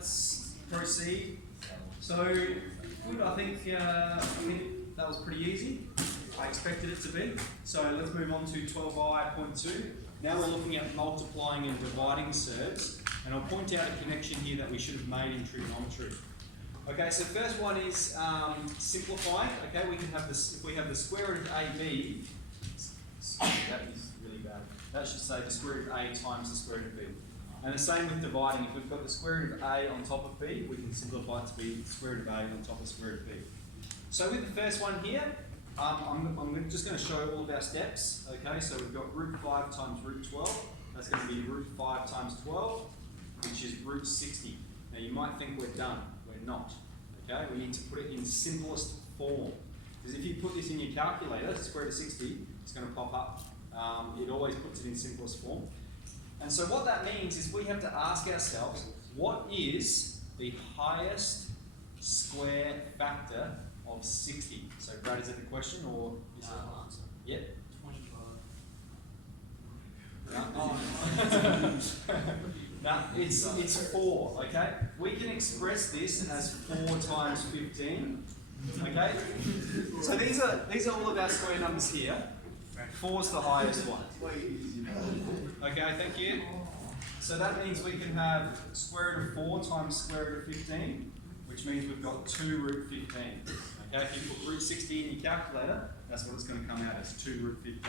let's proceed. So, good, I think that was pretty easy. I expected it to be. So let's move on to 12i.2. Now we're looking at multiplying and dividing surds, and I'll point out a connection here that we should have made in trigonometry. Okay, so first one is simplifying. Okay, we can have this, if we have the square root of AB, that is really bad. That should say the square root of A times the square root of B. And the same with dividing. If we've got the square root of A on top of B, we can simplify it to be the square root of A on top of the square root of B. So with the first one here, I'm just going to show all of our steps. Okay, so we've got root 5 times root 12. That's going to be root 5 times 12, which is root 60. Now you might think we're done. We're not. Okay, we need to put it in simplest form. Because if you put this in your calculator, the square root of 60, it's going to pop up. It always puts it in simplest form. And so what that means is we have to ask ourselves, what is the highest square factor of 60? So Brad, is it the question or is it an answer? Yep. 25. No, it's 4, okay? We can express this as 4 times 15, okay? So these are all of our square numbers here. 4 is the highest one. Okay, thank you. So that means we can have square root of 4 times square root of 15, which means we've got 2 root 15. Okay, if you put root 60 in your calculator, that's what it's going to come out as, 2 root 15.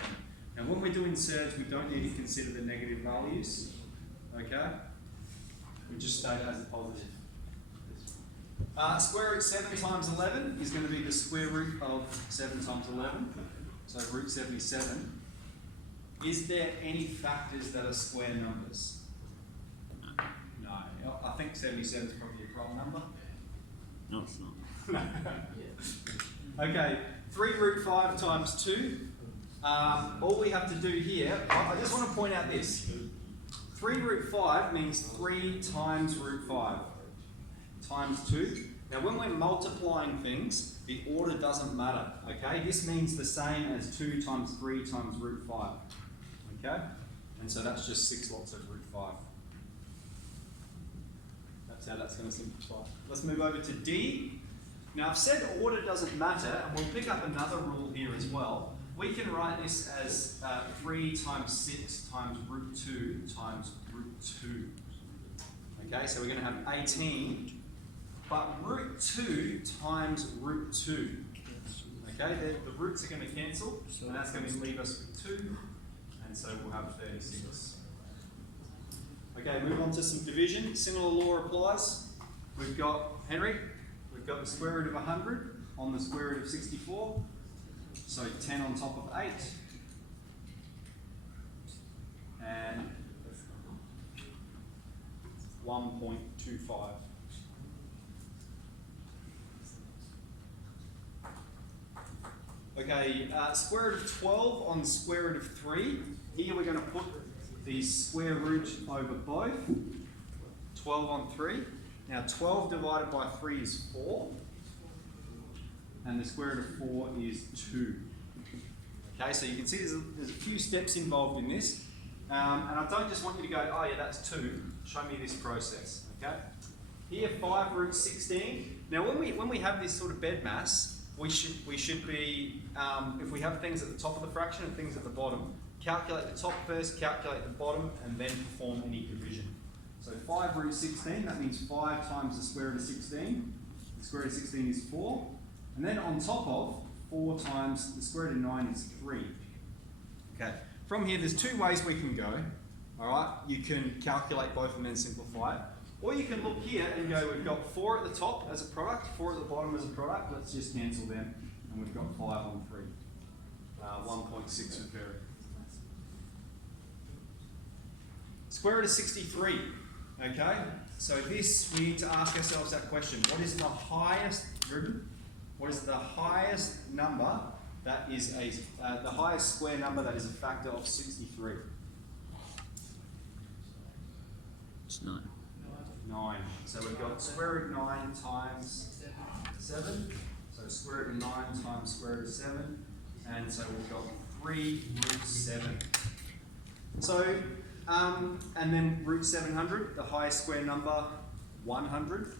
Now when we're doing surds, we don't need to consider the negative values. Okay? We just state it as a positive. Square root 7 times 11 is going to be the square root of 7 times 11. So root 77. Is there any factors that are square numbers? No. I think 77 is probably a prime number. No, it's not. Okay, 3 root 5 times 2. All we have to do here, I just want to point out this. 3 root 5 means 3 times root 5 times 2. Now when we're multiplying things, the order doesn't matter, okay? This means the same as 2 times 3 times root 5, okay? And so that's just 6 lots of root 5. That's how that's going to simplify. Let's move over to D. Now I've said order doesn't matter, and we'll pick up another rule here as well. We can write this as 3 times 6 times root 2 times root 2. Okay, so we're going to have 18, but root 2 times root 2. Okay, the roots are going to cancel, and that's going to leave us with 2, and so we'll have 36. Okay, move on to some division. Similar law applies. We've got, Henry, we've got the square root of 100 on the square root of 64. So 10 on top of 8. And 1.25. Okay, square root of 12 on square root of 3. Here we're going to put the square root over both. 12 on 3. Now 12 divided by 3 is 4. And the square root of 4 is 2. Okay, so you can see there's a few steps involved in this. And I don't just want you to go, oh yeah, that's 2. Show me this process, okay? Here, 5 root 16. Now when we have this sort of bed mass, we should be, if we have things at the top of the fraction and things at the bottom, calculate the top first, calculate the bottom, and then perform any division. So 5 root 16, that means 5 times the square root of 16. The square root of 16 is 4. And then on top of 4 times the square root of 9 is 3. Okay, from here there's 2 ways we can go. Alright, you can calculate both and then simplify it. Or you can look here and go, we've got 4 at the top as a product, 4 at the bottom as a product. Let's just cancel them. And we've got 5 on 3. 1.6 for Perry. Square root of 63. Okay, so this, we need to ask ourselves that question. What is the highest number that is the highest square number that is a factor of 63? It's 9. 9. So we've got square root of 9 times 7. So square root of 9 times square root of 7. And so we've got 3 root 7. So, and then root 700, the highest square number 100.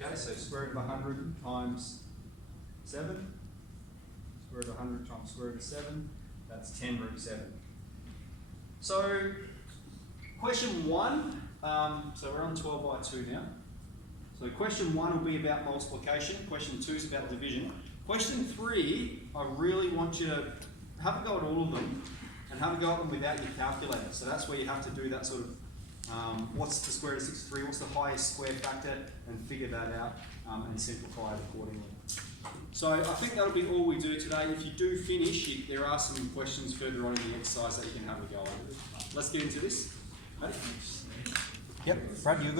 Okay, so square root of 100 times 7. Square root of 100 times square root of 7. That's 10 root 7. So, question 1, so we're on 12 by 2 now. So question 1 will be about multiplication, question 2 is about division. Question 3, I really want you to have a go at all of them and have a go at them without your calculator. So that's where you have to do that sort of, what's the square root of 63, what's the highest square factor, and figure that out and simplify it accordingly. So I think that'll be all we do today. If you do finish, there are some questions further on in the exercise that you can have a go at. Let's get into this. Ready? Yep, Brad, you